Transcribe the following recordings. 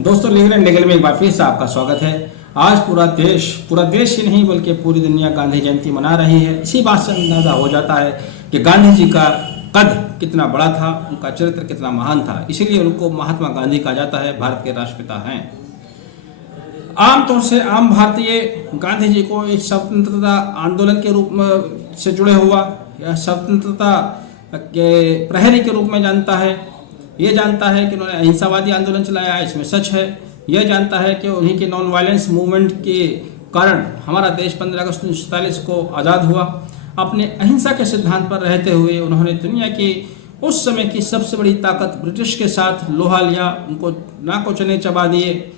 दोस्तों, legal and legal में एक बार फिर से आपका स्वागत है। आज पूरा देश ही नहीं बल्कि पूरी दुनिया गांधी जयंती मना रही है। इसी बात से अंदाजा हो जाता है कि गांधी जी का कद कितना बड़ा था, उनका चरित्र कितना महान था। इसीलिए उनको महात्मा गांधी कहा जाता है, भारत के राष्ट्रपिता हैं। आमतौर से आम भारतीय गांधी जी को एक स्वतंत्रता आंदोलन के रूप में से जुड़े हुआ या स्वतंत्रता के प्रहरी के रूप में जानता है। ये जानता है कि उन्होंने अहिंसावादी आंदोलन चलाया, इसमें सच है। यह जानता है कि उन्हीं के नॉन वायलेंस मूवमेंट के कारण हमारा देश 15 अगस्त 1947 को आज़ाद हुआ। अपने अहिंसा के सिद्धांत पर रहते हुए उन्होंने दुनिया की उस समय की सबसे बड़ी ताकत ब्रिटिश के साथ लोहा लिया, उनको नाको चने चबा दिए।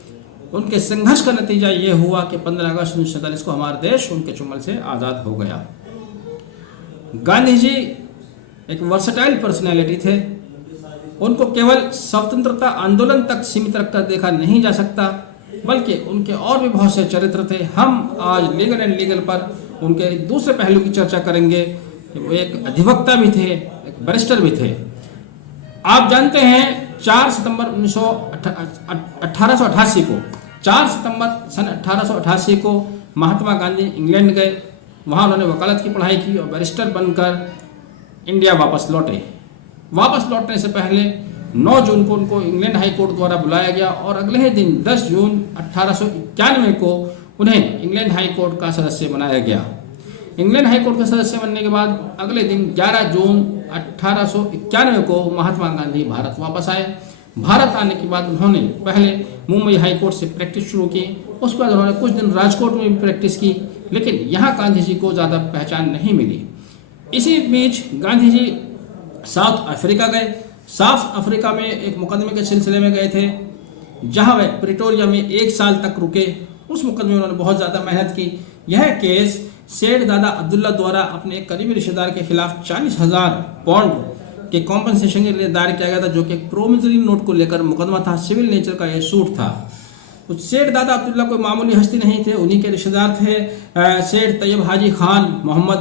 उनके संघर्ष का नतीजा ये हुआ कि 15 अगस्त 1947 को हमारा देश उनके चुंगल से आज़ाद हो गया। गांधी जी एक वर्सेटाइल पर्सनैलिटी थे। उनको केवल स्वतंत्रता आंदोलन तक सीमित रखकर देखा नहीं जा सकता, बल्कि उनके और भी बहुत से चरित्र थे। हम आज लीगल एंड लीगल पर उनके दूसरे पहलू की चर्चा करेंगे। वो एक अधिवक्ता भी थे, एक बैरिस्टर भी थे। आप जानते हैं 4 सितंबर 1888 को 4 सितंबर सन 1888 को महात्मा गांधी इंग्लैंड गए। वहाँ उन्होंने वकालत की पढ़ाई की और बैरिस्टर बनकर इंडिया वापस लौटे। वापस लौटने से पहले 9 जून को उनको इंग्लैंड हाई कोर्ट द्वारा बुलाया गया और अगले ही दिन 10 जून 1891 को उन्हें इंग्लैंड हाई कोर्ट का सदस्य बनाया गया। इंग्लैंड हाई कोर्ट का सदस्य बनने के बाद अगले दिन 11 जून 1891 को महात्मा गांधी भारत वापस आए। भारत आने के बाद उन्होंने पहले मुंबई हाई कोर्ट से प्रैक्टिस शुरू की। उसके बाद उन्होंने कुछ दिन राजकोट में भी प्रैक्टिस की, लेकिन यहाँ गांधी जी को ज़्यादा पहचान नहीं मिली। इसी बीच गांधी जी साउथ अफ्रीका गए। साउथ अफ्रीका में एक मुकदमे के सिलसिले में गए थे, जहां वे प्रिटोरिया में 1 साल तक रुके। उस मुकदमे में उन्होंने बहुत ज़्यादा मेहनत की। यह केस सेठ दादा अब्दुल्ला द्वारा अपने एक करीबी रिश्तेदार के खिलाफ 40,000 पाउंड के कॉम्पनसेशन के लिए दायर किया गया था, जो कि प्रोमिसरी नोट को लेकर मुकदमा था। सिविल नेचर का यह सूट था। तो सेठ दादा अब्दुल्ला कोई मामूली हस्ती नहीं थे, उन्हीं के रिश्तेदार थे सेठ तैयब हाजी खान मोहम्मद।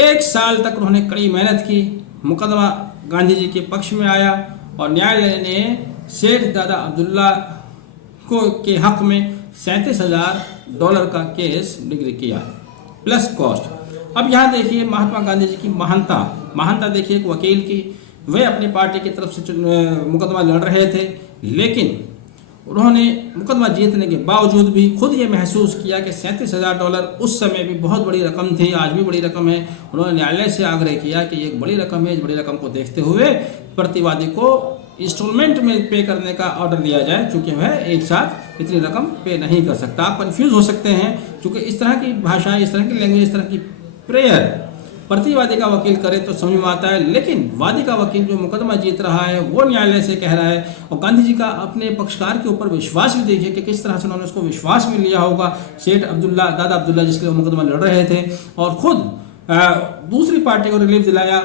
1 साल तक उन्होंने कड़ी मेहनत की। मुकदमा गांधी जी के पक्ष में आया और न्यायालय ने सेठ दादा अब्दुल्ला के हक में $37,000 का केस डिग्री किया प्लस कॉस्ट। अब यहाँ देखिए महात्मा गांधी जी की महानता देखिए एक वकील की। वे अपनी पार्टी की तरफ से मुकदमा लड़ रहे थे, लेकिन उन्होंने मुकदमा जीतने के बावजूद भी खुद ये महसूस किया कि $37,000 उस समय भी बहुत बड़ी रकम थी, आज भी बड़ी रकम है। उन्होंने न्यायालय से आग्रह किया कि ये एक बड़ी रकम है, इस बड़ी रकम को देखते हुए प्रतिवादी को इंस्टॉलमेंट में पे करने का ऑर्डर दिया जाए, क्योंकि वह एक साथ इतनी रकम पे नहीं कर सकता। आप कन्फ्यूज हो सकते हैं, क्योंकि इस तरह की भाषा, इस तरह की लैंग्वेज, इस तरह की प्रेयर प्रतिवादी का वकील करे तो समझ में आता है, लेकिन वादी का वकील जो मुकदमा जीत रहा है वो न्यायालय से कह रहा है। और गांधी जी का अपने पक्षकार के ऊपर विश्वास भी देखिए कि किस तरह से उन्होंने उसको विश्वास में लिया होगा। सेठ दादा अब्दुल्ला जिसके मुकदमा लड़ रहे थे और खुद दूसरी पार्टी को रिलीफ दिलाया।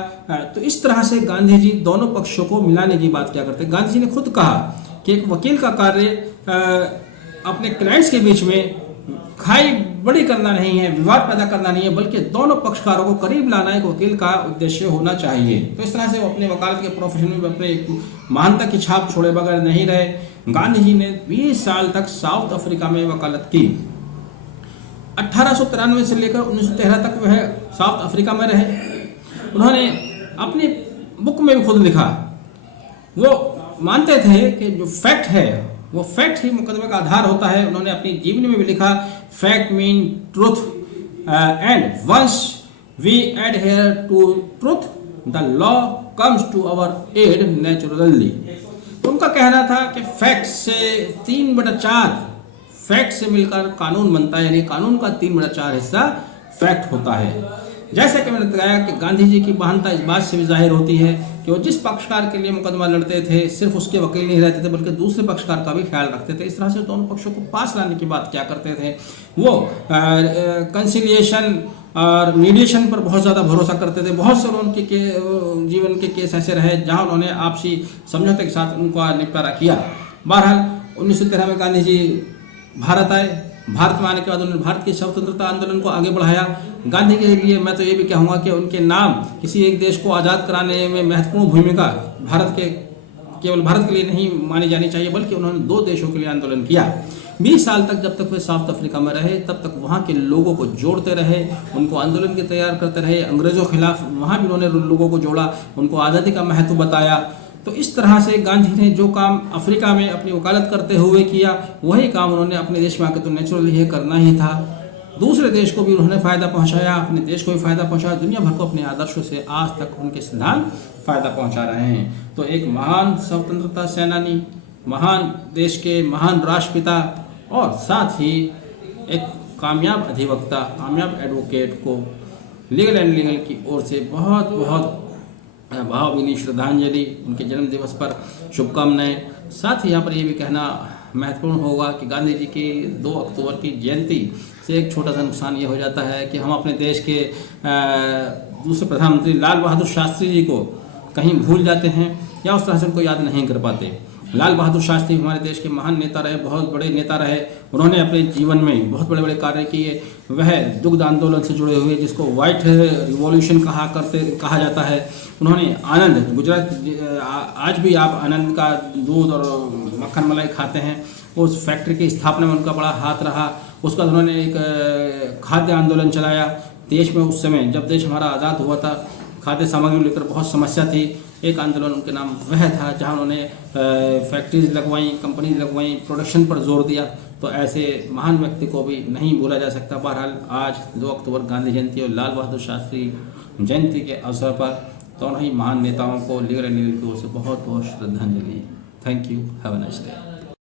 तो इस तरह से गांधी जी दोनों पक्षों को मिलाने की बात क्या करते हैं। गांधी जी ने खुद कहा कि एक वकील का कार्य अपने क्लाइंट्स के बीच में खाई बड़ी करना नहीं है, विवाद पैदा करना नहीं है, बल्कि दोनों पक्षकारों को करीब लाना एक वकील का उद्देश्य होना चाहिए। तो इस तरह से वो अपने वकालत के प्रोफेशन में अपने महानता की छाप छोड़े बगैर नहीं रहे। गांधी जी ने 20 साल तक साउथ अफ्रीका में वकालत की। 1893 से लेकर 1913 तक वह साउथ अफ्रीका में रहे। उन्होंने अपनी बुक में भी खुद लिखा, वो मानते थे कि जो फैक्ट है वो फैक्ट ही मुकदमे का आधार होता है। उन्होंने अपनी जीवनी में भी लिखा, fact mean truth and once we adhere to truth the law comes to our aid naturally. उनका कहना था कि फैक्ट से 3/4 फैक्ट से मिलकर कानून बनता है, यानी कानून का 3/4 हिस्सा फैक्ट होता है। जैसे कि मैंने बताया कि गांधी जी की महानता इस बात से भी जाहिर होती है कि वो जिस पक्षकार के लिए मुकदमा लड़ते थे सिर्फ उसके वकील नहीं रहते थे, बल्कि दूसरे पक्षकार का भी ख्याल रखते थे। इस तरह से दोनों पक्षों को पास लाने की बात क्या करते थे। वो कंसिलिएशन और मीडिएशन पर बहुत ज़्यादा भरोसा करते थे। बहुत से उनके जीवन के केस ऐसे रहे जहाँ उन्होंने आपसी समझौते के साथ उनका निपटारा किया। बहरहाल 1913 में गांधी जी भारत आए। भारत में आने के बाद उन्होंने भारत की स्वतंत्रता आंदोलन को आगे बढ़ाया। गांधी के लिए मैं तो ये भी कहूँगा कि उनके नाम किसी एक देश को आज़ाद कराने में महत्वपूर्ण भूमिका भारत के केवल भारत के लिए नहीं मानी जानी चाहिए, बल्कि उन्होंने 2 देशों के लिए आंदोलन किया। 20 साल तक जब तक वे साउथ अफ्रीका में रहे, तब तक वहाँ के लोगों को जोड़ते रहे, उनको आंदोलन के तैयार करते रहे। अंग्रेज़ों के खिलाफ वहाँ भी उन्होंने लोगों को जोड़ा, उनको आज़ादी का महत्व बताया। तो इस तरह से गांधी ने जो काम अफ्रीका में अपनी वकालत करते हुए किया, वही काम उन्होंने अपने देश में आकर तो नेचुरली ये करना ही था। दूसरे देश को भी उन्होंने फ़ायदा पहुंचाया, अपने देश को भी फ़ायदा पहुंचाया, दुनिया भर को अपने आदर्शों से आज तक उनके सिद्धांत फ़ायदा पहुंचा रहे हैं। तो एक महान स्वतंत्रता सेनानी, महान देश के महान राष्ट्रपिता और साथ ही एक कामयाब अधिवक्ता, कामयाब एडवोकेट को लीगल एंड लीगल की ओर से बहुत बहुत भावभीनी श्रद्धांजलि, उनके जन्म दिवस पर शुभकामनाएं। साथ ही यहाँ पर यह भी कहना महत्वपूर्ण होगा कि गांधी जी की 2 अक्टूबर की जयंती से एक छोटा सा नुकसान ये हो जाता है कि हम अपने देश के दूसरे प्रधानमंत्री लाल बहादुर शास्त्री जी को कहीं भूल जाते हैं या उस तरह से उनको याद नहीं कर पाते। लाल बहादुर शास्त्री हमारे देश के महान नेता रहे, बहुत बड़े नेता रहे। उन्होंने अपने जीवन में बहुत बड़े बड़े कार्य किए। वह दुग्ध आंदोलन से जुड़े हुए, जिसको वाइट रिवॉल्यूशन कहा जाता है, उन्होंने आनंद, गुजरात आज भी आप आनंद का दूध और मक्खन मलाई खाते हैं, उस फैक्ट्री की स्थापना में उनका बड़ा हाथ रहा। उसका उन्होंने एक खाद्य आंदोलन चलाया देश में। उस समय जब देश हमारा आज़ाद हुआ था, खाद्य सामग्री लेकर बहुत समस्या थी। एक आंदोलन उनके नाम वह था जहां उन्होंने फैक्ट्रीज लगवाई, कंपनीज लगवाई, प्रोडक्शन पर जोर दिया। तो ऐसे महान व्यक्ति को भी नहीं भूला जा सकता। बहरहाल आज 2 अक्टूबर गांधी जयंती और लाल बहादुर शास्त्री जयंती के अवसर पर दोनों ही महान नेताओं को लीगल एंड लीगल की ओर से बहुत बहुत श्रद्धांजलि। Thank you, have a nice day.